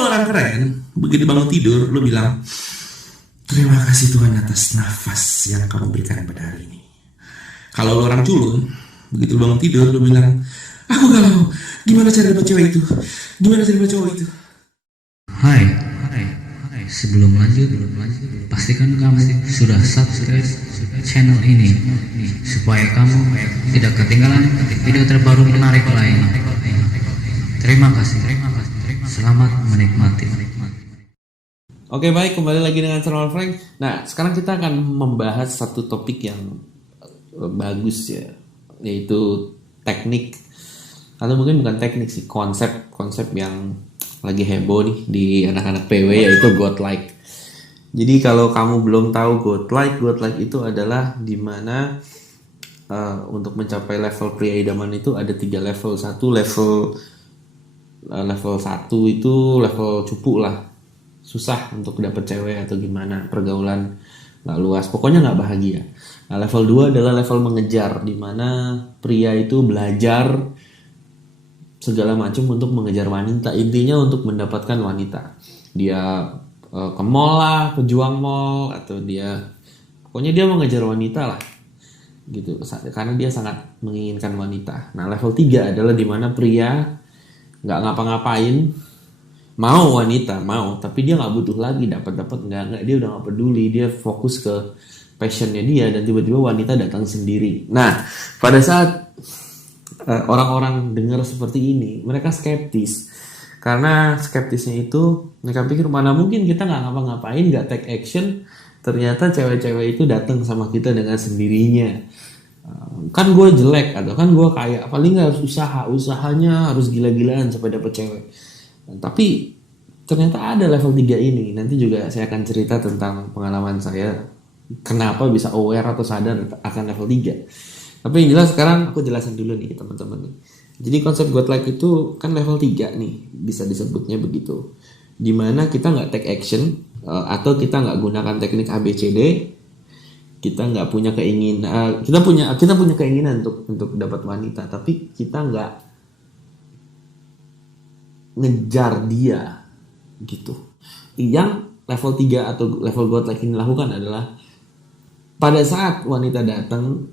lo orang keren, begitu bangun tidur, lo bilang, terima kasih Tuhan atas nafas yang kamu berikan pada hari ini. Kalau lo orang culun, begitu lo bangun tidur, lo bilang, aku galau, gimana cara dapat cewek itu? Gimana cara dapat cowok itu? Hai, sebelum lanjut, pastikan kamu sudah subscribe channel ini supaya kamu tidak ketinggalan video terbaru menarik lain. Terima kasih. Selamat menikmati. Oke, baik, kembali lagi dengan Channel Frank. Nah, sekarang kita akan membahas satu topik yang bagus ya, yaitu teknik, atau mungkin bukan teknik sih, konsep yang lagi heboh nih di anak-anak PW, yaitu godlike. Jadi kalau kamu belum tahu godlike itu adalah dimana untuk mencapai level pria idaman itu ada 3 level. Level 1 itu level cupu lah, susah untuk dapet cewek atau gimana, pergaulan nggak luas, pokoknya nggak bahagia. Nah, level 2 adalah level mengejar, dimana pria itu belajar segala macam untuk mengejar wanita, intinya untuk mendapatkan wanita. Dia ke mall lah, pejuang mall, atau pokoknya dia mengejar wanita lah gitu, karena dia sangat menginginkan wanita. Nah, level 3 adalah dimana pria nggak ngapa-ngapain, mau wanita, tapi dia nggak butuh lagi, dapat nggak, dia udah nggak peduli, dia fokus ke passionnya dia, dan tiba-tiba wanita datang sendiri. Nah, pada saat orang-orang dengar seperti ini, mereka skeptis. Karena skeptisnya itu, mereka pikir mana mungkin kita nggak ngapa-ngapain, nggak take action, ternyata cewek-cewek itu datang sama kita dengan sendirinya. Kan gue jelek, atau kan gue kaya, paling nggak harus usahanya harus gila-gilaan supaya dapet cewek. Tapi ternyata ada level 3 ini. Nanti juga saya akan cerita tentang pengalaman saya, kenapa bisa aware atau sadar akan level 3. Tapi yang jelas sekarang aku jelasin dulu nih teman-teman nih. Jadi konsep godlike itu kan level 3 nih, bisa disebutnya begitu. Dimana kita nggak take action, atau kita nggak gunakan teknik ABCD, kita nggak punya keinginan, kita punya keinginan untuk dapat wanita, tapi kita nggak ngejar dia gitu. Yang level 3 atau level godlike ini lakukan adalah pada saat wanita datang,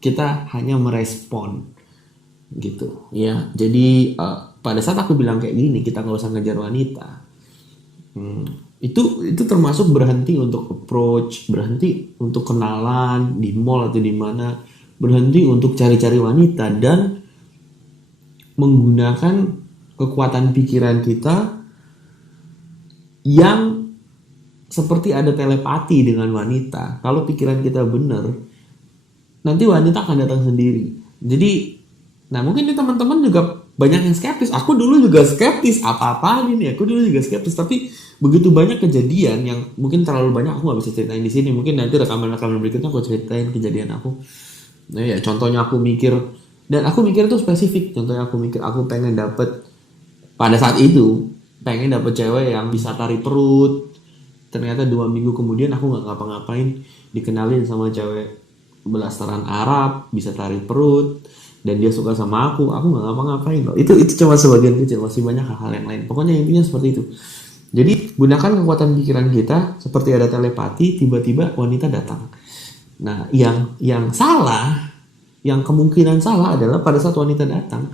kita hanya merespon gitu ya. Jadi pada saat aku bilang kayak gini, kita nggak usah ngejar wanita, itu termasuk berhenti untuk approach, berhenti untuk kenalan di mall atau di mana, berhenti untuk cari-cari wanita, dan menggunakan kekuatan pikiran kita yang seperti ada telepati dengan wanita. Kalau pikiran kita benar, nanti wanita akan datang sendiri. Jadi, nah mungkin nih teman-teman juga banyak yang skeptis. Aku dulu juga skeptis, apa-apaan ini. Aku dulu juga skeptis, tapi begitu banyak kejadian yang mungkin terlalu banyak aku nggak bisa ceritain di sini. Mungkin nanti rekaman-rekaman berikutnya aku ceritain kejadian aku. Nah ya, contohnya aku mikir, dan aku mikir itu spesifik. Contohnya aku mikir, aku pengen dapet, pada saat itu pengen dapet cewek yang bisa tarik perut. Ternyata 2 minggu kemudian aku nggak ngapa-ngapain, dikenalin sama cewek belasteran Arab, bisa tarik perut, dan dia suka sama aku nggak ngapa-ngapain loh. Itu cuma sebagian kecil, masih banyak hal-hal yang lain. Pokoknya intinya seperti itu. Jadi gunakan kekuatan pikiran kita seperti ada telepati, tiba-tiba wanita datang. Nah, yang salah, yang kemungkinan salah adalah pada saat wanita datang,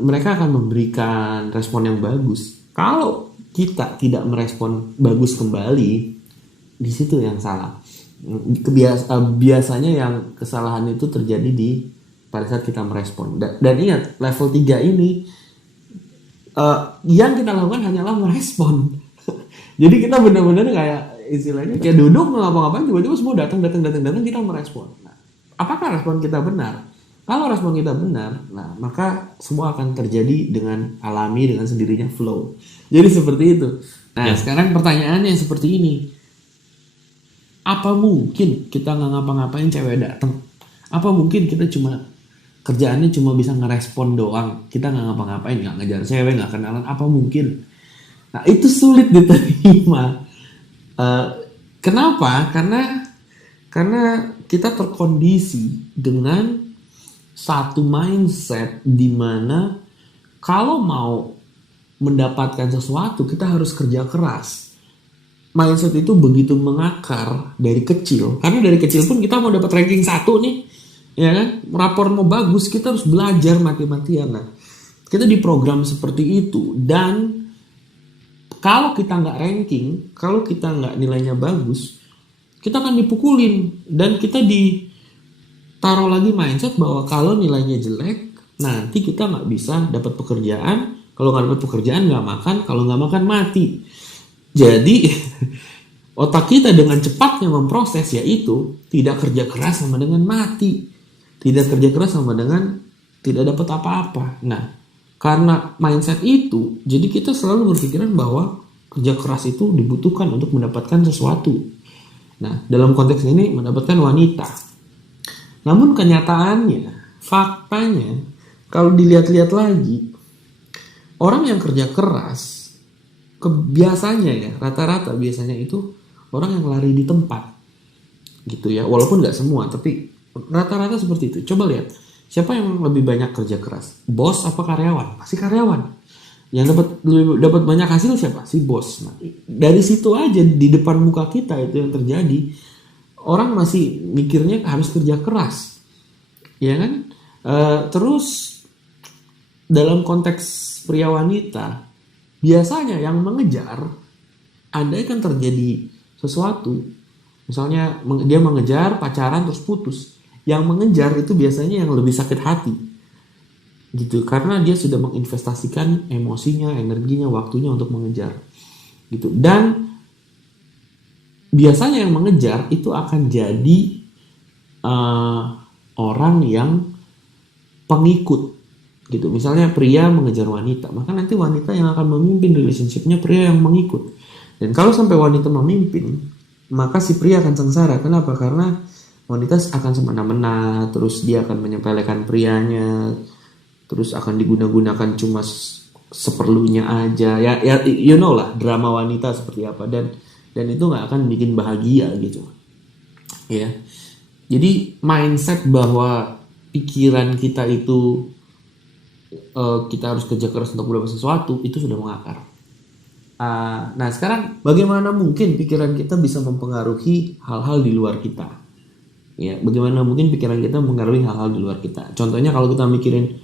mereka akan memberikan respon yang bagus. Kalau kita tidak merespon bagus kembali, di situ yang salah. Biasanya yang kesalahan itu terjadi pada saat kita merespon. Dan ingat, level 3 ini yang kita lakukan hanyalah merespon. Jadi kita benar-benar kayak istilahnya kayak duduk nggak ngapa-ngapain, tiba-tiba semua datang kita merespon. Nah, apakah respon kita benar? Kalau respon kita benar, nah maka semua akan terjadi dengan alami, dengan sendirinya flow. Jadi seperti itu. Nah, sekarang pertanyaannya seperti ini. Apa mungkin kita nggak ngapa-ngapain cewek datang? Apa mungkin kita kerjaannya cuma bisa ngerespon doang, kita nggak ngapa-ngapain, nggak ngejar cewek, nggak kenalan? Apa mungkin? Nah, itu sulit diterima. Kenapa? Karena kita terkondisi dengan satu mindset di mana kalau mau mendapatkan sesuatu kita harus kerja keras. Mindset itu begitu mengakar dari kecil. Karena dari kecil pun kita mau dapat ranking 1 nih, ya kan? Rapor mau bagus, kita harus belajar mati-matian. Nah, kita diprogram seperti itu. Dan kalau kita nggak ranking, kalau kita nggak nilainya bagus, kita akan dipukulin. Dan kita ditaruh lagi mindset bahwa kalau nilainya jelek, nanti kita nggak bisa dapat pekerjaan. Kalau nggak dapat pekerjaan nggak makan, kalau nggak makan mati. Jadi otak kita dengan cepatnya memproses yaitu tidak kerja keras sama dengan mati. Tidak kerja keras sama dengan tidak dapat apa-apa. Nah, karena mindset itu, jadi kita selalu berpikiran bahwa kerja keras itu dibutuhkan untuk mendapatkan sesuatu. Nah, dalam konteks ini mendapatkan wanita. Namun kenyataannya, faktanya, kalau dilihat-lihat lagi, orang yang kerja keras biasanya ya, rata-rata biasanya itu orang yang lari di tempat gitu ya, walaupun nggak semua, tapi rata-rata seperti itu. Coba lihat, siapa yang lebih banyak kerja keras, bos apa karyawan? Pasti karyawan. Yang dapat banyak hasil siapa? Si bos. Nah, dari situ aja di depan muka kita itu yang terjadi. Orang masih mikirnya harus kerja keras, ya kan? Terus dalam konteks pria wanita, biasanya yang mengejar, andai kan terjadi sesuatu, misalnya dia mengejar pacaran terus putus, yang mengejar itu biasanya yang lebih sakit hati, gitu, karena dia sudah menginvestasikan emosinya, energinya, waktunya untuk mengejar, gitu. Dan biasanya yang mengejar itu akan jadi orang yang pengikut. Gitu. Misalnya pria mengejar wanita, maka nanti wanita yang akan memimpin relationship-nya pria yang mengikut. Dan kalau sampai wanita memimpin, maka si pria akan sengsara. Kenapa? Karena wanita akan semena-mena, terus dia akan menyepelekan prianya, terus akan digunakan cuma seperlunya aja. Ya you know lah drama wanita seperti apa, dan itu nggak akan bikin bahagia gitu. Ya. Jadi mindset bahwa pikiran kita itu kita harus kerja keras untuk mendapat sesuatu itu sudah mengakar. Nah sekarang bagaimana mungkin pikiran kita bisa mempengaruhi hal-hal di luar kita? Ya, bagaimana mungkin pikiran kita mempengaruhi hal-hal di luar kita? Contohnya kalau kita mikirin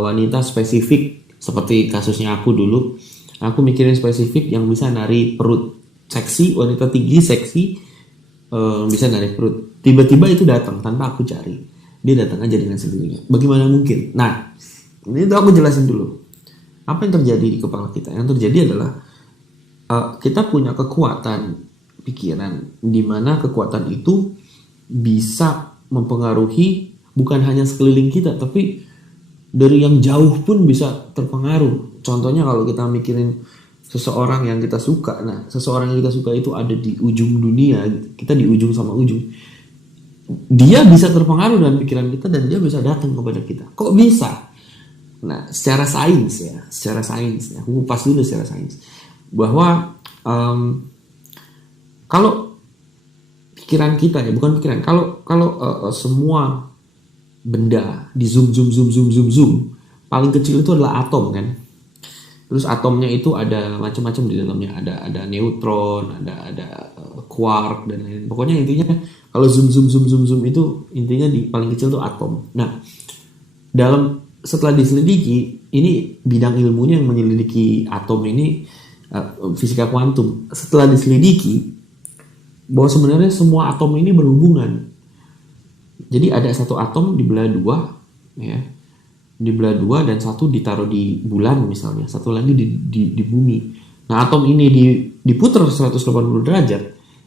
wanita spesifik seperti kasusnya aku dulu, aku mikirin spesifik yang bisa nari perut seksi, wanita tinggi seksi, bisa nari perut. Tiba-tiba itu datang tanpa aku cari, dia datang aja dengan sendirinya. Bagaimana mungkin? Nah, ini tuh aku jelasin dulu. Apa yang terjadi di kepala kita? Yang terjadi adalah kita punya kekuatan pikiran, di mana kekuatan itu bisa mempengaruhi bukan hanya sekeliling kita, tapi dari yang jauh pun bisa terpengaruh. Contohnya kalau kita mikirin seseorang yang kita suka, nah seseorang yang kita suka itu ada di ujung dunia, kita di ujung sama ujung. Dia bisa terpengaruh dengan pikiran kita dan dia bisa datang kepada kita. Kok bisa? Nah, secara sains, aku kupas dulu secara sains, bahwa kalau pikiran kita ya, bukan pikiran, kalau semua benda di zoom, paling kecil itu adalah atom kan. Terus atomnya itu ada macam-macam di dalamnya, ada neutron, ada quark dan lain-lain. Pokoknya intinya kalau zoom itu intinya di paling kecil itu atom. Nah, setelah diselidiki, ini bidang ilmunya yang menyelidiki atom ini, fisika kuantum. Setelah diselidiki bahwa sebenarnya semua atom ini berhubungan. Jadi ada satu atom dibelah dua, ya, dibelah dua dan satu ditaruh di bulan misalnya, satu lagi di bumi. Nah, atom ini diputar 180 derajat,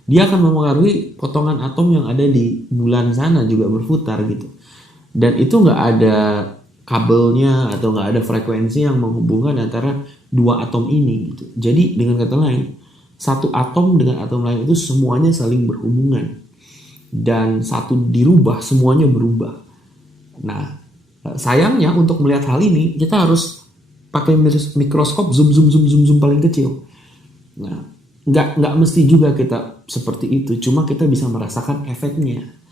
dia akan mempengaruhi potongan atom yang ada di bulan sana juga berputar gitu. Dan itu nggak ada kabelnya atau nggak ada frekuensi yang menghubungkan antara dua atom ini gitu. Jadi dengan kata lain, satu atom dengan atom lain itu semuanya saling berhubungan, dan satu dirubah semuanya berubah. Nah, sayangnya untuk melihat hal ini kita harus pakai mikroskop zoom paling kecil. Nah, nggak mesti juga kita seperti itu, cuma kita bisa merasakan efeknya.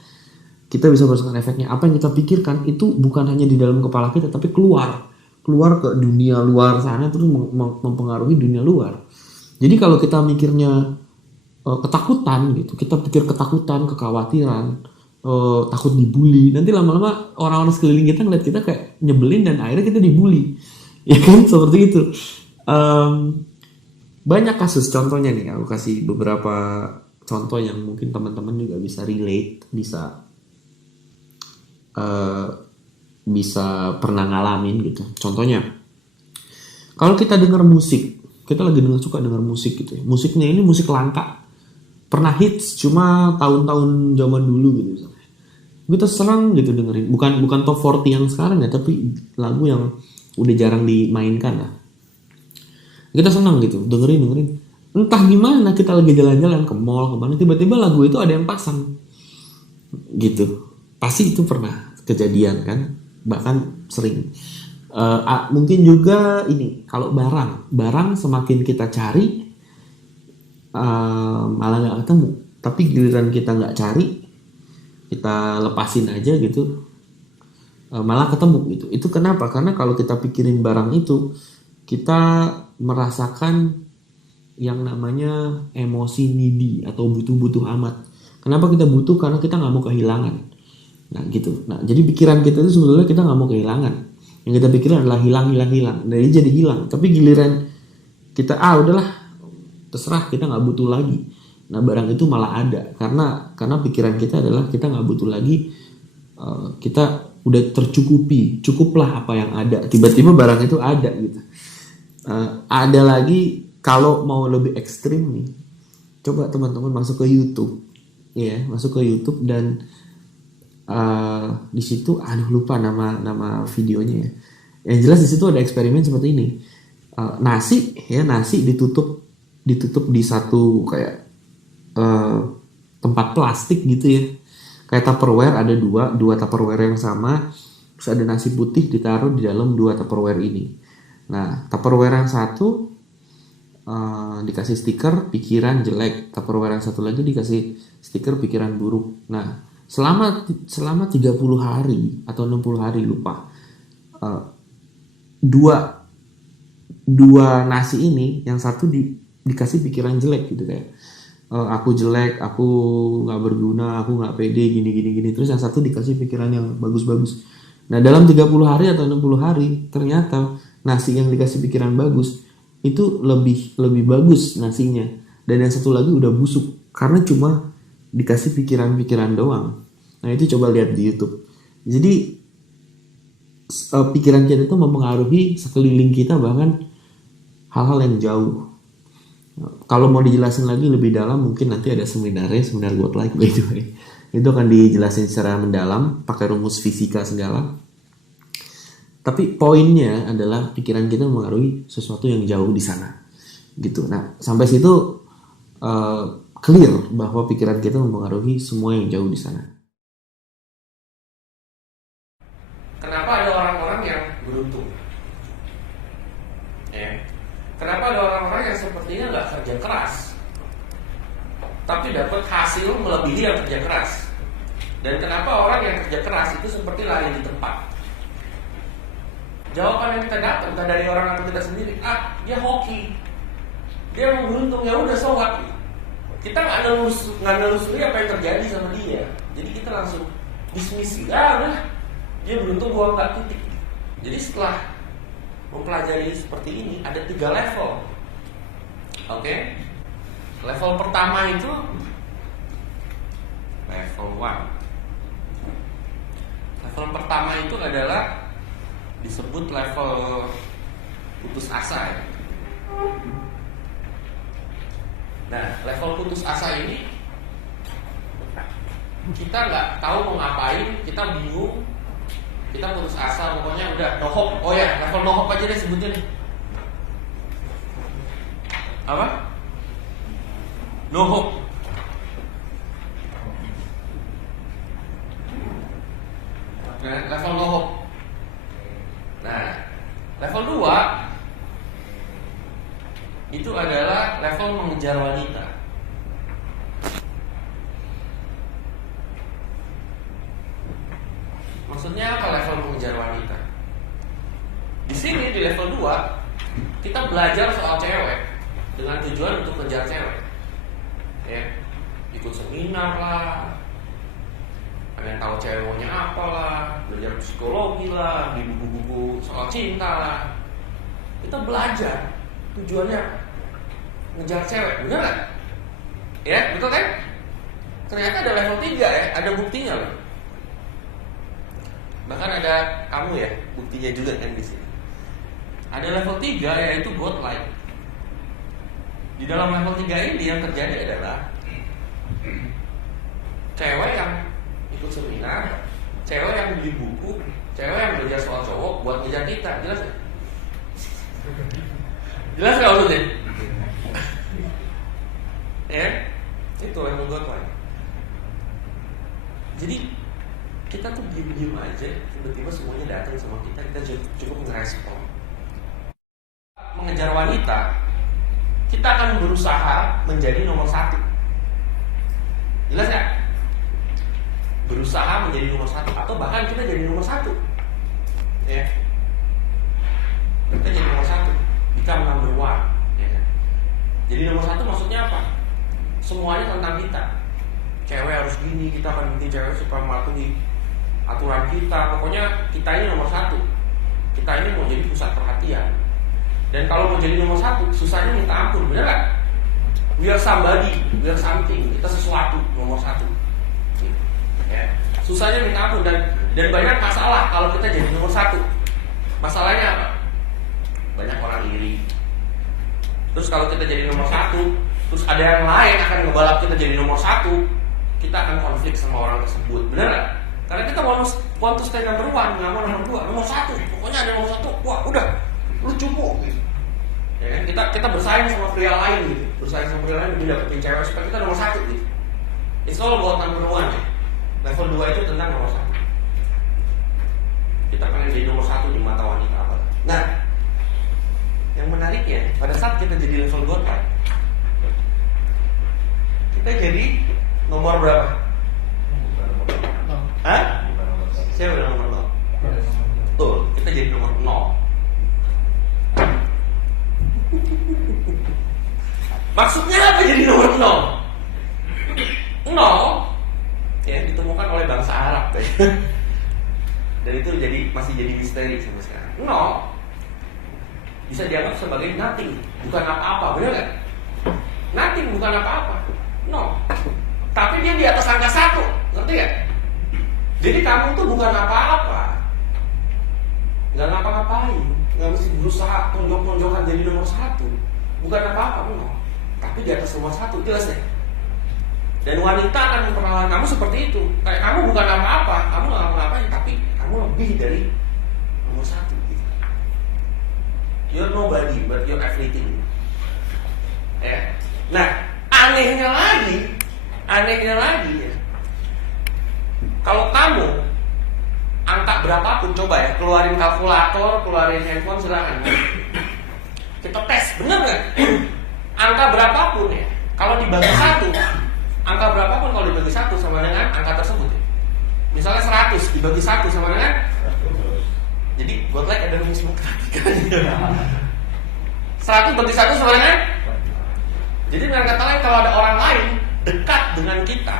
Kita bisa merasakan efeknya. Apa yang kita pikirkan itu bukan hanya di dalam kepala kita, tapi keluar keluar ke dunia luar sana, terus mempengaruhi dunia luar. Jadi kalau kita mikirnya ketakutan gitu, kita pikir ketakutan, kekhawatiran, takut dibully, nanti lama-lama orang-orang sekeliling kita ngeliat kita kayak nyebelin dan akhirnya kita dibully, ya kan, seperti itu. Banyak kasus, contohnya nih, aku kasih beberapa contoh yang mungkin teman-teman juga bisa relate, bisa pernah ngalamin gitu. Contohnya, kalau kita dengar musik, kita lagi suka dengar musik gitu ya. Musiknya ini musik langka, pernah hits cuma tahun-tahun zaman dulu gitu misalnya. Kita senang gitu dengerin. Bukan top 40 yang sekarang ya, tapi lagu yang udah jarang dimainkan lah. Kita senang gitu dengerin. Entah gimana kita lagi jalan-jalan ke mall kemana, tiba-tiba lagu itu ada yang pasang gitu. Pasti itu pernah kejadian kan, bahkan sering. Mungkin juga ini, kalau barang semakin kita cari malah nggak ketemu, tapi giliran kita nggak cari, kita lepasin aja gitu, malah ketemu gitu. Itu kenapa? Karena kalau kita pikirin barang itu, kita merasakan yang namanya emosi needy atau butuh-butuh amat. Kenapa kita butuh? Karena kita nggak mau kehilangan. Nah gitu. Nah jadi pikiran kita itu sebenarnya kita nggak mau kehilangan. Yang kita pikirin adalah hilang. Nah ini jadi hilang. Tapi giliran kita udahlah, terserah, kita nggak butuh lagi. Nah barang itu malah ada karena pikiran kita adalah kita nggak butuh lagi. Kita udah tercukupi, cukuplah apa yang ada. Tiba-tiba barang itu ada gitu. Ada lagi, kalau mau lebih ekstrim nih, coba teman-teman masuk ke YouTube, ya, masuk ke YouTube dan di situ, lupa nama videonya ya. Yang jelas di situ ada eksperimen seperti ini. Nasi ditutup di satu kayak tempat plastik gitu ya. Kayak Tupperware, ada dua Tupperware yang sama, terus ada nasi putih ditaruh di dalam dua Tupperware ini. Nah, Tupperware yang satu dikasih stiker pikiran jelek, Tupperware yang satu lagi dikasih stiker pikiran buruk. Nah, selama 30 hari atau 60 hari lupa, dua nasi ini, yang satu dikasih pikiran jelek gitu, kayak aku jelek, aku nggak berguna, aku nggak pede, gini. Terus yang satu dikasih pikiran yang bagus-bagus. Nah, dalam 30 hari atau 60 hari, ternyata nasi yang dikasih pikiran bagus itu lebih bagus nasinya, dan yang satu lagi udah busuk karena cuma dikasih pikiran-pikiran doang. Nah itu coba lihat di YouTube. Jadi pikiran kita itu mempengaruhi sekeliling kita, bahkan hal-hal yang jauh. Kalau mau dijelasin lagi lebih dalam, mungkin nanti ada seminar God Like by the way. Itu akan dijelasin secara mendalam pakai rumus fisika segala. Tapi poinnya adalah pikiran kita mempengaruhi sesuatu yang jauh di sana, gitu. Nah sampai situ clear bahwa pikiran kita mempengaruhi semua yang jauh di sana. Kenapa ada orang-orang yang beruntung? Ya. Kenapa ada orang-orang yang sepertinya nggak kerja keras, tapi dapat hasil melebihi yang kerja keras? Dan kenapa orang yang kerja keras itu seperti lari di tempat? Jawaban yang kita dapat entah dari orang atau kita sendiri, dia hoki, dia mau beruntung, ya udah so what? Kita nggak nelusuri apa yang terjadi sama dia, jadi kita langsung dismiss, udah dia beruntung, gua nggak, titik. Jadi setelah mempelajari seperti ini, ada 3 level. Oke? Level pertama itu level 1. Level pertama itu adalah disebut level putus asa ya. Nah, level putus asa ini kita nggak tahu mau ngapain, kita bingung, kita putus asa, pokoknya udah no hope. Oh ya, level no hope aja deh sebutnya nih. Apa? No hope. Nah, level no hope. Nah, level 2 itu adalah level mengejar wanita. Maksudnya apa level mengejar wanita? Di sini kita belajar soal cewek dengan tujuan untuk ngejar cewek, ya, ikut seminar lah, pengen tahu cewek maunya apa lah, belajar psikologi lah, di buku-buku soal cinta lah. Kita belajar tujuannya ngejar cewek, bener gak? Ya, betul kan? Ternyata ada level 3 ya, ada buktinya loh. Bahkan ada kamu ya, buktinya juga kan di sini. Ada level 3 yaitu godlike. Di dalam level 3 ini yang terjadi adalah cewek yang ikut seminar, cewek yang beli buku, cewek yang belajar soal cowok buat ngejar kita. Jelas gak? Jelas gak maksudnya? Ya, itu level godlike. Jadi kita tuh diem-diem aja, tiba-tiba semuanya datang sama kita cukup ngerespon. Mengejar wanita, kita akan berusaha menjadi nomor 1. Jelas gak? Berusaha menjadi nomor 1, atau bahkan kita jadi nomor 1. Ya, kita jadi nomor 1, become number 1, ya. Jadi nomor 1 maksudnya apa? Semuanya tentang kita. Cewek harus gini, kita akan bikin cewek supaya mematuhi aturan kita. Pokoknya kita ini nomor 1. Kita ini mau jadi pusat perhatian. Dan kalau mau jadi nomor 1, susahnya minta ampun, bener gak? We are somebody, we are something. Kita sesuatu, nomor 1. Ya. Susahnya minta ampun, dan banyak masalah kalau kita jadi nomor 1. Masalahnya apa? Banyak orang iri. Terus kalau kita jadi nomor 1, terus ada yang lain akan ngebalap kita jadi nomor 1, kita akan konflik sama orang tersebut, bener gak? Karena kita want to stay number 1, nggak mau nomor 2, nomor 1. Pokoknya ada nomor 1, wah udah, lu cukup gitu. Ya, kita bersaing sama pria lain gitu, bersaing sama pria lain demi dapetin cewek supaya kita nomor 1 gitu. It's all about number 1 ya. Level 2 itu tentang nomor 1. Kita pengen jadi nomor 1 di mata wanita apa? Nah, yang menariknya pada saat kita jadi level 2 kan, kita jadi nomor berapa? Hah? Siapa udah nomor 0? Tuh, kita jadi nomor 0. Maksudnya apa jadi nomor 0? 0 ya ditemukan oleh bangsa Arab ya. Dan itu masih jadi misteri sampai sekarang. 0 bisa dianggap sebagai nothing, bukan apa-apa, benar nggak? Nothing bukan apa-apa, 0. Tapi dia di atas angka 1, ngerti gak? Jadi kamu tuh bukan apa-apa, nggak ngapa-ngapain, nggak mesti berusaha tonjok-tonjokan jadi nomor 1, bukan apa-apa, 0. Tapi di atas nomor 1, jelas ya. Dan wanita akan memperlakukan kamu seperti itu. Kayak kamu bukan apa-apa, kamu nggak ngapa-ngapain, tapi kamu lebih dari nomor 1 gitu. You're nobody, but you're everything. Ya. Nah, anehnya lagi ya. Kalau kamu angka berapapun, coba ya, keluarin kalkulator, keluarin handphone, silakan. Kita tes, bener nggak? Angka berapapun ya, kalau dibagi 1, angka berapapun kalau dibagi 1 sama dengan angka tersebut ya. Misalnya 100 dibagi 1 sama dengan, jadi buat like ada rumus matematikanya. 100 bagi 1 sama dengan, jadi dengan kata lain, kalau ada orang lain dekat dengan kita,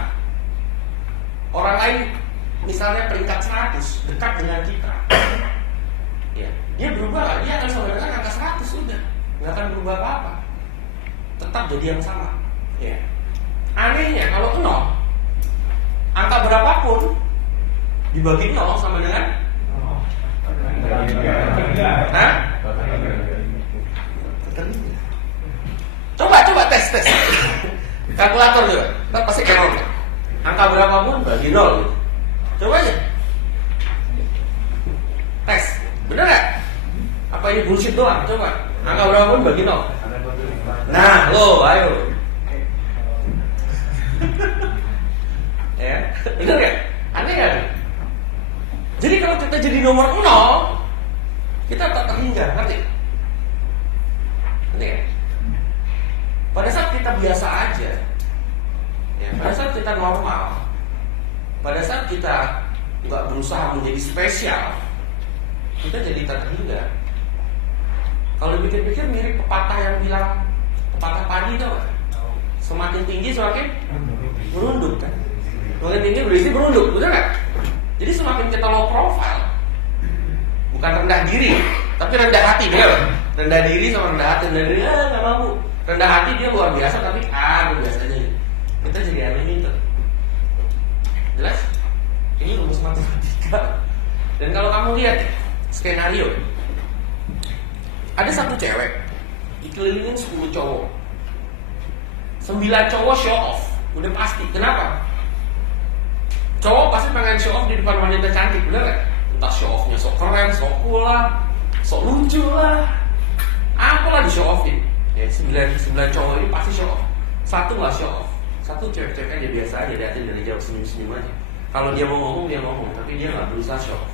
orang lain misalnya peringkat 100 dekat dengan kita, ya, dia berubah, dia akan sama dengan angka 100, udah nggak akan berubah apa-apa, tetap jadi yang sama. Ya. Anehnya kalau 0, angka berapapun dibagi 0 sama dengan, hah? Coba tes kalkulator juga, ntar pasti kayak 0. Angka berapapun bagi 0 gitu. Coba aja tes, bener gak? Apa ini bullshit doang? Coba angka berapapun bagi 0. Nah, lo ayo. Ya, bener gak? Aneh gak? Jadi kalau kita jadi nomor 0, kita tak terhingga, ngerti? Ngerti gak? Pada saat kita biasa aja, ya, pada saat kita normal, pada saat kita nggak berusaha menjadi spesial, kita jadi tak terhingga. Kalau dipikir-pikir mirip pepatah yang bilang, pepatah padi itu semakin tinggi semakin merunduk kan. Semakin tinggi berisi merunduk, betul nggak? Jadi semakin kita low profile, bukan rendah diri, tapi rendah hati, benar? Rendah diri sama rendah hati. Rendah diri, nggak mampu. Rendah hati dia luar biasa, tapi biasa aja. Kita jadi unlimited. Jelas? Ini rumus matematika. Dan kalau kamu lihat skenario, ada satu cewek dikelilingin 10 cowok, 9 cowok show off, udah pasti. Kenapa? Cowok pasti pengen show off di depan wanita cantik, bener gak? Entah show offnya sok keren, sok cool lah, sok lucu lah, apalah di show offin. Ya, 9 cowok ini pasti show off. Satu gak show off, satu cewek-cewek aja biasa aja, liatin dari jauh senyum-senyum aja. Kalau dia mau ngomong, dia ngomong, tapi dia gak berusaha show off.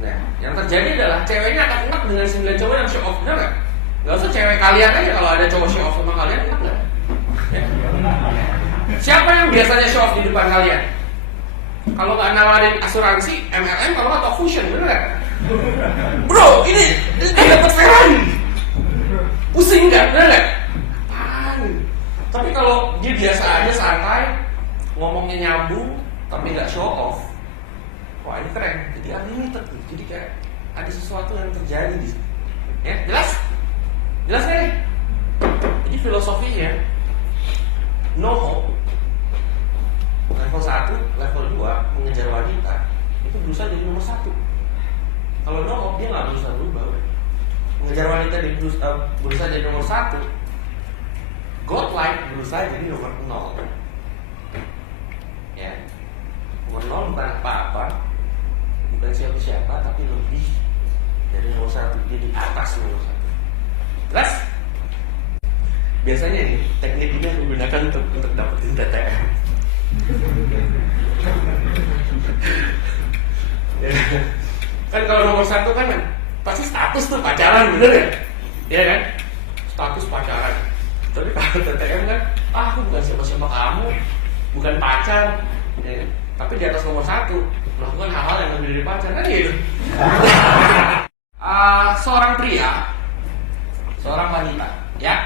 Nah, yang terjadi adalah ceweknya akan enak dengan 9 cowok yang show off, bener gak? Gak usah cewek kalian aja, kalau ada cowok show off sama kalian, enak gak? Ya. Siapa yang biasanya show off di depan kalian? Kalau nggak nawarin asuransi, MLM, kalau nggak Fusion, bener gak? Bro, ini dapat Ferrari. Pusing nggak, bener gak? Tapi kalau dia biasa aja santai, ngomongnya nyambung, tapi nggak show off, wah ini keren. Jadi unlimited, jadi kayak ada sesuatu yang terjadi di sini. Ya, jelas? Jelas nih? Jadi filosofinya no hope. Level 1, level 2 mengejar wanita itu berusaha jadi nomor 1. Kalau no hope dia nggak berusaha berubah. Mengejar wanita dia berusaha jadi nomor 1. Godlike berusaha jadi nomor 0. Ya, nomor 0 bukan apa-apa, bukan siapa-siapa, tapi lebih dari nomor 1. Dia di atas nomor 1. Jelas? Biasanya nih teknik ini aku gunakan untuk dapetin TTM. Kan kalau nomor 1 kan pasti status tuh pacaran, bener ya? Iya kan? Status pacaran. Tapi kalau TTM kan, aku bukan siapa-siapa kamu, bukan pacar, ya. Tapi di atas nomor 1 melakukan hal-hal yang lebih dari pacar, kan gitu. Seorang pria, seorang wanita, ya,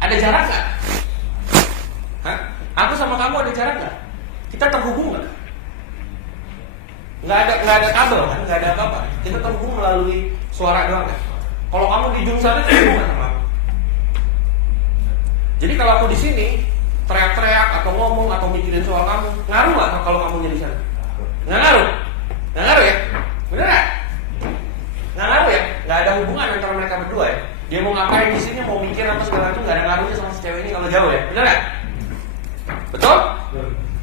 ada jarak nggak? Hah? Aku sama kamu ada jarak nggak? Kita terhubung nggak? Nggak ada kabel kan? Nggak ada apa-apa. Kita terhubung melalui suara doang kan? Kalau kamu di ujung sana terhubung nggak sama aku? Jadi kalau aku di sini teriak-teriak atau ngomong atau mikirin soal kamu, ngaruh nggak kalau kamu di sana? Nggak ngaruh? Nggak ngaruh ya? Bener nggak? Nggak ngaruh ya? Nggak ada hubungan antara mereka berdua ya? Dia mau ngapain di sini, mau mikir apa segala macam, nggak ada ngaruhnya sama si cewek ini kalau jauh ya? Bener nggak? Betul?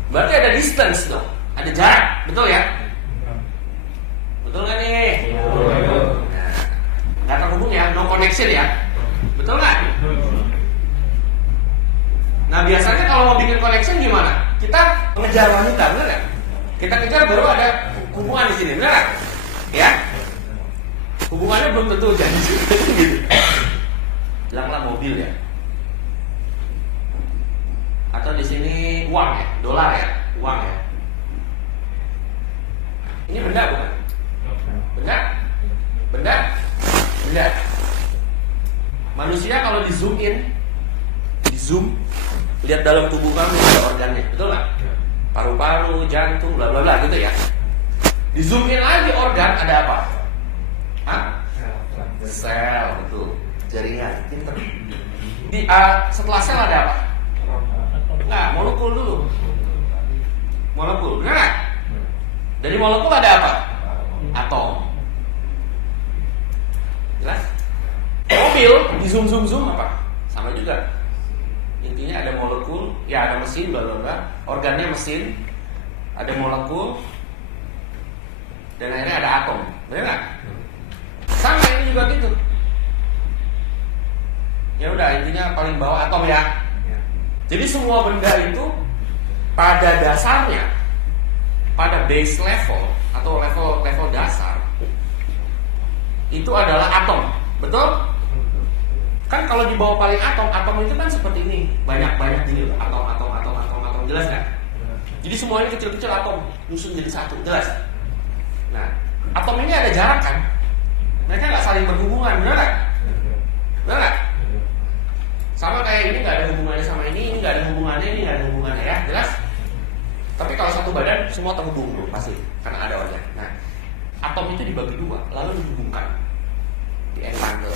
Berarti ada distance dong, ada jarak, betul ya? Betul nggak nih? Nggak terhubung ya, no connection ya? Betul nggak? Nah biasanya kalau mau bikin connection gimana? Kita mengejar wanita, bener nggak? Kita kejar baru ada hubungan di sini, bener nggak? Ya? Hubungannya belum tentu jadi gitu. Bilanglah mobil ya. Atau di sini uang ya, dolar ya, uang ya. Ini benda bukan? Benda? Benda? Benda. Manusia kalau di zoom in, di zoom, lihat dalam tubuh kamu ada organnya, betul nggak? Paru-paru, jantung, bla bla bla gitu ya. Di zoom in lagi organ ada apa? Hah? Sel, betul. Jaringan, pinter. Setelah sel ada apa? Nggak, molekul dulu. Molekul, benar nggak? Dari molekul ada apa? Atom. Jelas? Mobil di zoom apa? Sama juga. Intinya ada molekul, ya ada mesin, bla bla bla. Organnya mesin, ada molekul, dan akhirnya ada atom, benar nggak? Sama ini juga gitu. Ya udah, intinya paling bawah atom ya. Jadi semua benda itu pada dasarnya, pada base level atau level dasar itu adalah atom, betul? Kan kalau di bawah paling atom itu kan seperti ini, banyak gini loh, atom, jelas nggak? Jadi semuanya kecil-kecil atom, nyusun jadi satu, jelas? Nah, atom ini ada jarak kan? Mereka nggak saling berhubungan, benar nggak? Benar nggak? Sama kayak ini nggak ada hubungannya sama ini nggak ada hubungannya, ini nggak ada hubungannya ya, jelas? Tapi kalau satu badan semua terhubung dulu pasti, karena ada organ. Nah, atom itu dibagi dua, lalu dihubungkan, di-entangle,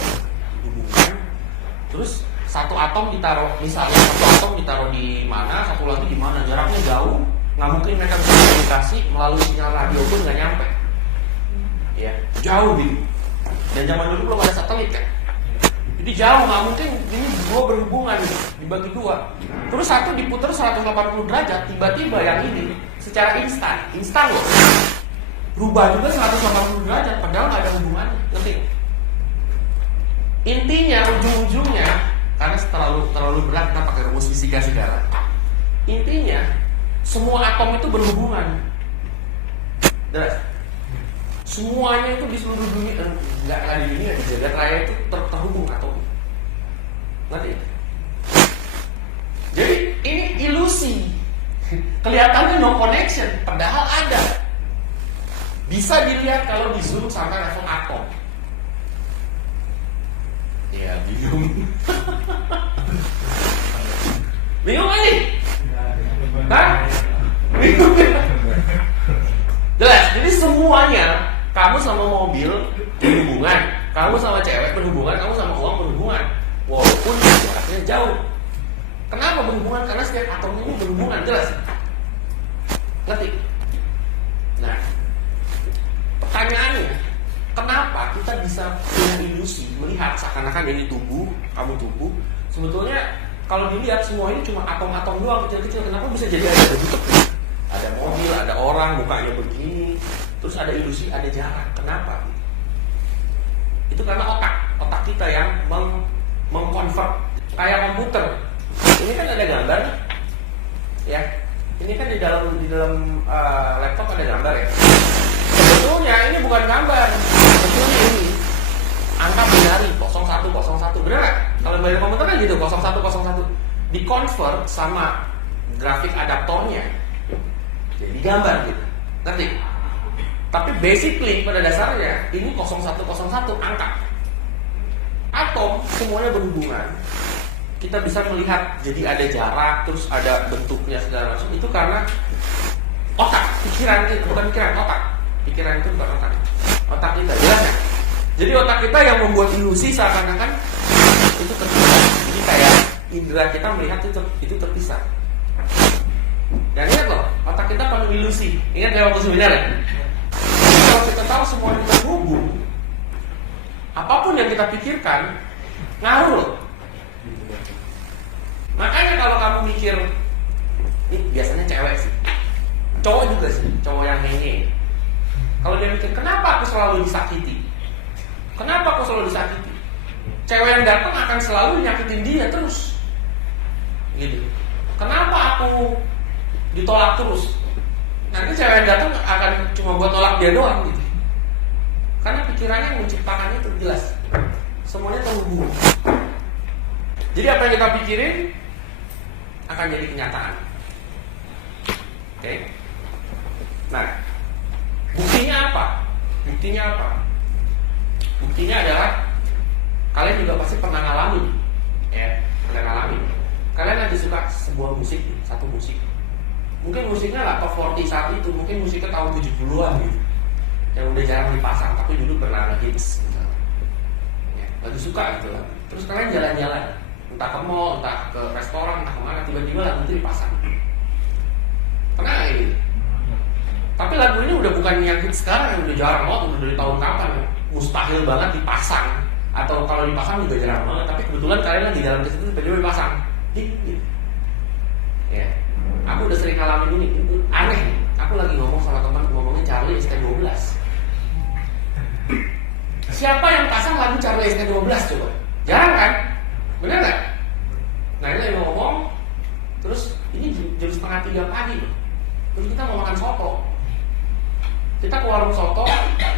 dihubungkan. Terus satu atom ditaruh, misalnya satu atom ditaruh di mana, satu lagi di mana, jaraknya jauh, nggak mungkin mereka bisa komunikasi melalui sinyal radio pun nggak nyampe, ya jauh gitu. Dan zaman dulu belum ada satelit kan, jadi jauh nggak mungkin ini dua berhubungan gitu, dibagi dua. Terus satu diputar 180 derajat, tiba-tiba yang ini secara instan loh, berubah juga 180 derajat, padahal nggak ada hubungannya, ngerti? Intinya ujung-ujungnya, karena terlalu berat kita pakai rumus fisika segala. Intinya semua atom itu berhubungan. Jelas? Semuanya itu di seluruh dunia, nggak di dunia, di jagat raya itu terhubung atom. Ngerti? Jadi ini ilusi. Kelihatannya no connection, padahal ada. Bisa dilihat kalau di zoom sampai level atom. Ya bingung. Bingung kan nih? Hah? Bingung. Jelas, jadi semuanya, kamu sama mobil berhubungan, kamu sama cewek berhubungan, kamu sama uang berhubungan, walaupun jaraknya jauh. Kenapa berhubungan? Karena setiap atomnya ini berhubungan, jelas. Ngerti? Nah, pertanyaannya, kenapa kita bisa punya ilusi melihat seakan-akan ini tubuh, kamu tubuh? Sebetulnya kalau dilihat semua ini cuma atom-atom doang kecil-kecil. Kenapa bisa jadi ada bentuk? Ada mobil, ada orang, mukanya begini. Terus ada ilusi, ada jarak. Kenapa? Itu karena otak kita yang mengkonvert kayak komputer. Ini kan ada gambar, ya. Ini kan di dalam laptop ada gambar ya. Sebetulnya ini bukan gambar, sebetulnya ini angka binari 0101, benar nggak? Kalau bayar komputer kan gitu 0101 di-convert sama grafik adaptornya jadi gambar gitu, ngerti? Tapi basically pada dasarnya ini 0101 angka. Atom semuanya berhubungan. Kita bisa melihat jadi ada jarak, terus ada bentuknya segala macam. Itu karena otak, pikiran kita, bukan pikiran, otak. Pikiran itu bukan otak. Otak kita, jelas ya? Jadi otak kita yang membuat ilusi seakan-akan itu terpisah. Jadi kayak indera kita melihat itu terpisah. Dan ingat loh, otak kita penuh ilusi. Ingat ya waktu seminar ya? Jadi kalau kita tahu semua itu terhubung, apapun yang kita pikirkan ngaruh loh. Makanya kalau kamu mikir, ini biasanya cewek sih, cowok juga sih, cowok yang henge. Kalau dia mikir, kenapa aku selalu disakiti? Kenapa aku selalu disakiti? Cewek yang datang akan selalu nyakitin dia terus. Gitu. Kenapa aku ditolak terus? Nanti cewek yang datang akan cuma buat tolak dia doang gitu. Karena pikirannya yang menciptakan itu jelas. Semuanya terhubung. Jadi apa yang kita pikirin akan jadi kenyataan. Oke? Nah, buktinya apa? Buktinya adalah kalian juga pasti pernah ngalamin, ya, Kalian lagi suka sebuah musik, satu musik. Mungkin musiknya nggak top 40 saat itu, mungkin musiknya tahun 70-an gitu, yang udah jarang dipasang, tapi dulu pernah hits. Ya, lagi suka gitu lah. Terus kalian jalan-jalan, entah ke mall, entah ke restoran, entah kemana, tiba-tiba lagu itu dipasang. Pernah nggak gitu? Tapi lagu ini udah bukan yang hits sekarang, yang udah jarang banget, udah dari tahun kapan, mustahil banget dipasang. Atau kalau dipasang juga jarang banget, tapi kebetulan kalian lagi jalan ke situ tiba-tiba dipasang. Gitu. Ya, aku udah sering ngalamin ini, itu aneh. Aku lagi ngomong sama teman, ngomongnya Charlie ST12. Siapa yang pasang lagu Charlie ST12 coba? Jarang kan? Bener nggak? Nah ini lagi ngomong, terus ini jam 2:30 pagi loh. Terus kita mau makan soto. Kita ke warung soto,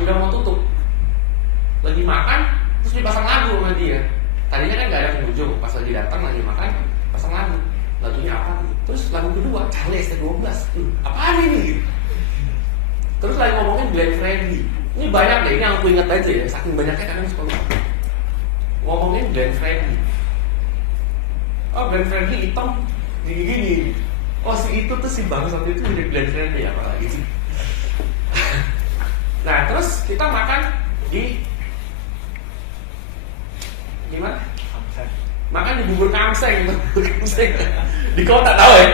udah mau tutup. Lagi makan, terus dipasang lagu sama dia. Tadinya kan gak ada pengunjung, pas lagi datang lagi makan, pasang lagu. Lagunya apa gitu? Terus lagu kedua, Charlie ST12. Apaan ini? Terus lagi ngomongin Glenn Fredly. Ini banyak deh, ini yang aku ingat aja ya, saking banyaknya kadang suka lupa. Ngomongin Glenn Fredly. Oh, Glenn Fredly hitam gini-gini. Oh, si itu tuh si bangsat itu mirip Glenn Fredly ya, apalagi sih. Nah, terus kita makan di gimana? Makan di bubur kamseng. Di kota, tahu ya?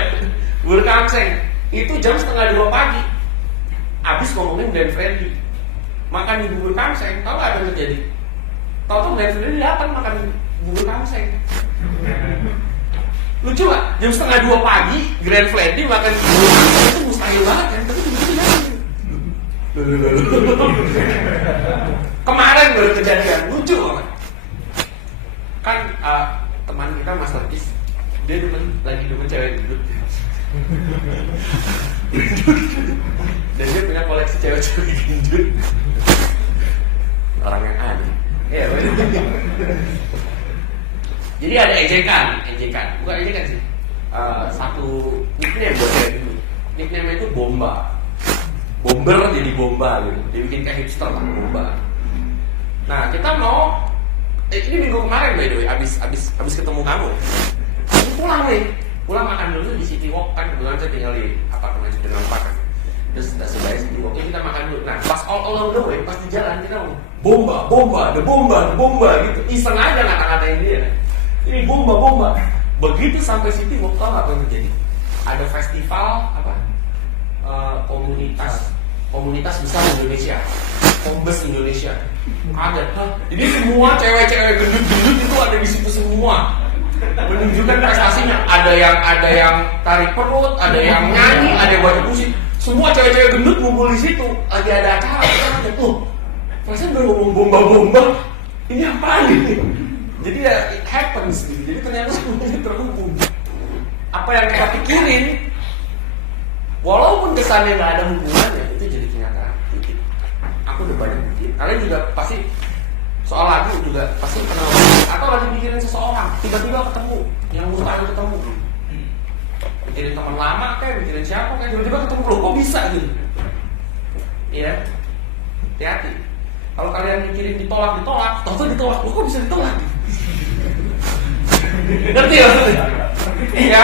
Bubur kamseng. Itu jam 1:30 pagi. Abis ngomongin Glenn Fredly. Makan di bubur kamseng, tahu gak apa yang terjadi? Tahu tuh Glenn Fredly datang makan bubur kamseng. Lucu gak? Jam 1:30 pagi, Glenn Fredly makan bubur kamseng itu mustahil banget kan? Tapi tiba-tiba datang. Kemarin baru kejadian, lucu banget. Kan teman kita Mas Lepis, dia lagi demen cewek gendut. Dan dia punya koleksi cewek-cewek gendut. Orang yang aneh. Iya, jadi ada ejekan, bukan ejekan sih. Satu nickname buat cewek gendut. Nickname itu Bomba. Bomber jadi Bomba gitu. Dibikin kayak hipster lah, Bomba. Nah, kita mau ini minggu kemarin by the way, abis ketemu kamu. Aku pulang nih. Pulang makan dulu di City Walk kan, kebetulan saya tinggal di apartemen dengan Pak kan. Terus udah sebaya City Walk, kita makan dulu. Nah, pas all along the way, pas di jalan kita ngomong bomba gitu. Iseng aja ngata-ngatain dia. Ini bomba. Begitu sampai City Walk, tau gak apa yang terjadi? Ada festival apa? Komunitas besar Indonesia, Kombes Indonesia. Ada, jadi semua cewek-cewek gendut-gendut itu ada di situ semua, menunjukkan prestasinya. Ada yang tarik perut, ada yang nyanyi, ada yang baca puisi. Semua cewek-cewek gendut ngumpul di situ, lagi ada acara. Perasaan baru ngomong bomba, ini apaan ini? Jadi ya it happens gitu. Jadi ternyata semuanya terhubung. Apa yang kita pikirin, walaupun kesannya nggak ada hubungannya, itu jadi kenyataan. Aku udah banyak pikirin. Kalian juga pasti soal lagu juga pasti pernah atau lagi mikirin seseorang, tiba-tiba ketemu yang mustahil ketemu. Mikirin teman lama kayak mikirin siapa kayak tiba-tiba ketemu, loh kok bisa gitu. Iya. Hati-hati. Kalau kalian mikirin ditolak, tahu ditolak, loh kok bisa ditolak? Ngerti ya? Iya.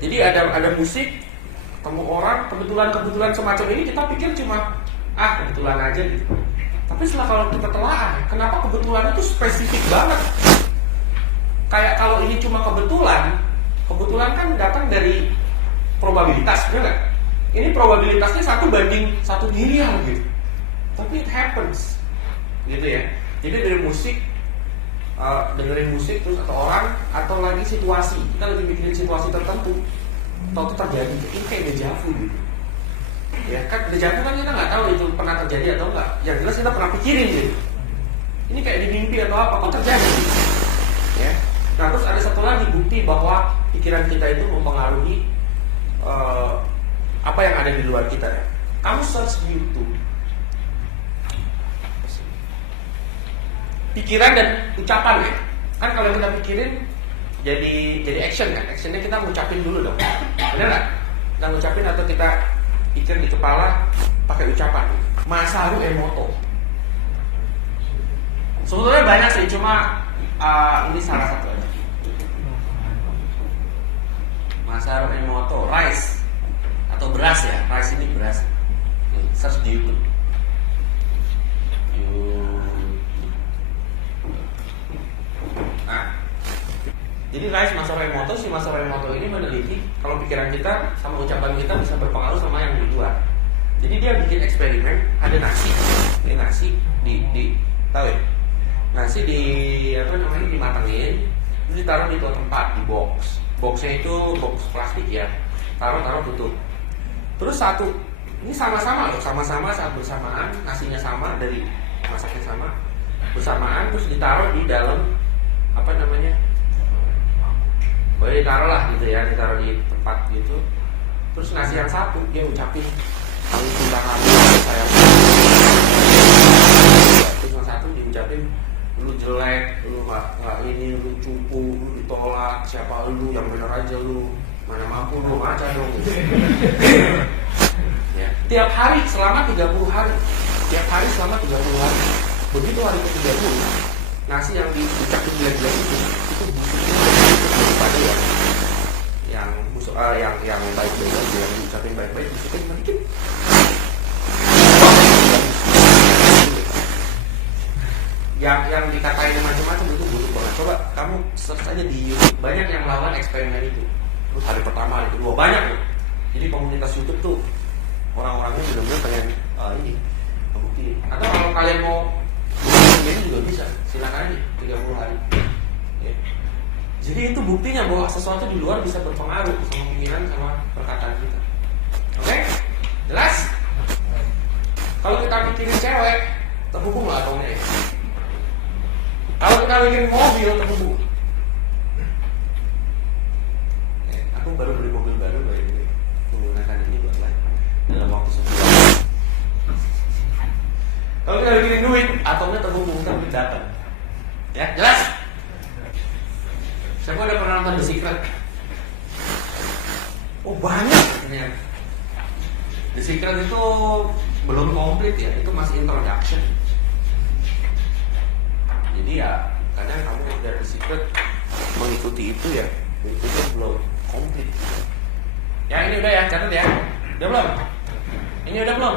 Jadi ada musik, ketemu orang, kebetulan semacam ini kita pikir cuma kebetulan aja gitu. Tapi setelah kalau kita telaah, kenapa kebetulan itu spesifik banget? Kayak kalau ini cuma kebetulan kan datang dari probabilitas, benar nggak? Ini probabilitasnya 1/1 miliar gitu. Tapi it happens, gitu ya. Jadi dari musik, dengerin musik terus atau orang atau lagi situasi, kita lagi mikirin situasi tertentu, tahu itu terjadi, ini kayak deja vu gitu. Ya kan deja vu kan kita nggak tahu itu pernah terjadi atau enggak. Yang jelas kita pernah pikirin gitu. Ini kayak di mimpi atau apa kok terjadi? Ya. Nah terus ada satu lagi bukti bahwa pikiran kita itu mempengaruhi apa yang ada di luar kita. Ya. Kamu search di YouTube. Pikiran dan ucapan ya. Kan kalau kita pikirin jadi action kan. Actionnya kita ngucapin dulu dong. Benar nggak? Kita ngucapin atau kita pikir di kepala pakai ucapan. Masaru Emoto. Sebetulnya banyak sih, cuma ini salah satu aja. Masaru Emoto, rice atau beras ya, rice ini beras. Search di YouTube. Nah, jadi rice Masaru Emoto, si Masaru Emoto ini meneliti kalau pikiran kita sama ucapan kita bisa berpengaruh sama yang di luar. Jadi dia bikin eksperimen, ada nasi, ini nasi di tahu ya? Nasi dimatangin, terus ditaruh di tempat di box. Boxnya itu box plastik ya, taruh tutup. Terus ini sama-sama loh, sama-sama saat bersamaan, nasinya sama dari masaknya sama, bersamaan terus ditaruh di dalam boleh ditaruh lah gitu ya, ditaruh di tempat gitu. Terus nasi yang satu dia ucapin kalau cinta kamu saya. Terus yang satu diucapin lu jelek, lu nggak ini, lu cupu, lu ditolak, siapa lu, yang bener aja lu, mana mampu lu, aja dong gitu. Ya. Tiap hari selama 30 hari tiap hari selama 30 hari. Begitu hari ke-30, nasi yang dicakin jelek-jelek itu busuknya daripada yang busuk, yang baik-baik aja, yang dicakin baik-baik busuknya cuma dikit. Yang dikatain macam-macam itu busuk banget. Coba kamu search aja di YouTube, banyak yang melakukan eksperimen itu. Terus hari pertama, hari kedua banyak loh. Jadi komunitas YouTube tuh orang-orangnya benar-benar pengen ini bukti. Atau kalau kalian mau bukti ini juga bisa, silakan aja 30 hari. Ya. Jadi itu buktinya bahwa sesuatu di luar bisa berpengaruh sama pikiran sama perkataan kita. Oke? Jelas? Kalau kita pikirin cewek, terhubung lah atomnya. Kalau kita pikirin mobil, terhubung. Aku baru beli mobil baru ini, menggunakan ini buat lain dalam waktu sebulan. Kalau kita bikin duit, atomnya terhubung kan duit datang. Ya, jelas? Siapa udah pernah nonton The Secret? Oh banyak ternyata. The Secret itu belum komplit ya, itu masih introduction. Jadi ya, kadang kamu dari The Secret mengikuti itu ya, itu belum komplit. Ya ini udah ya, catat ya. Udah belum? Ini udah belum?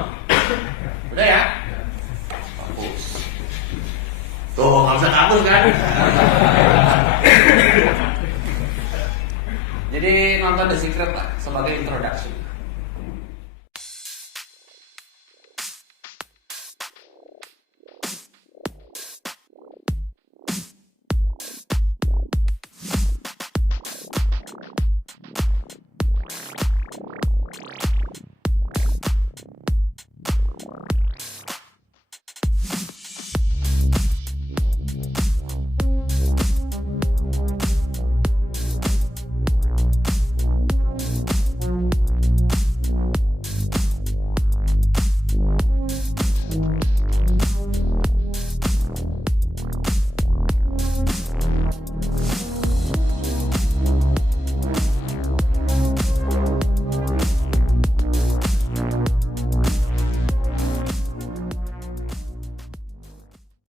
Udah ya? Bagus. Tuh, nggak bisa kabur kan? Jadi nonton The Secret lah sebagai introduction.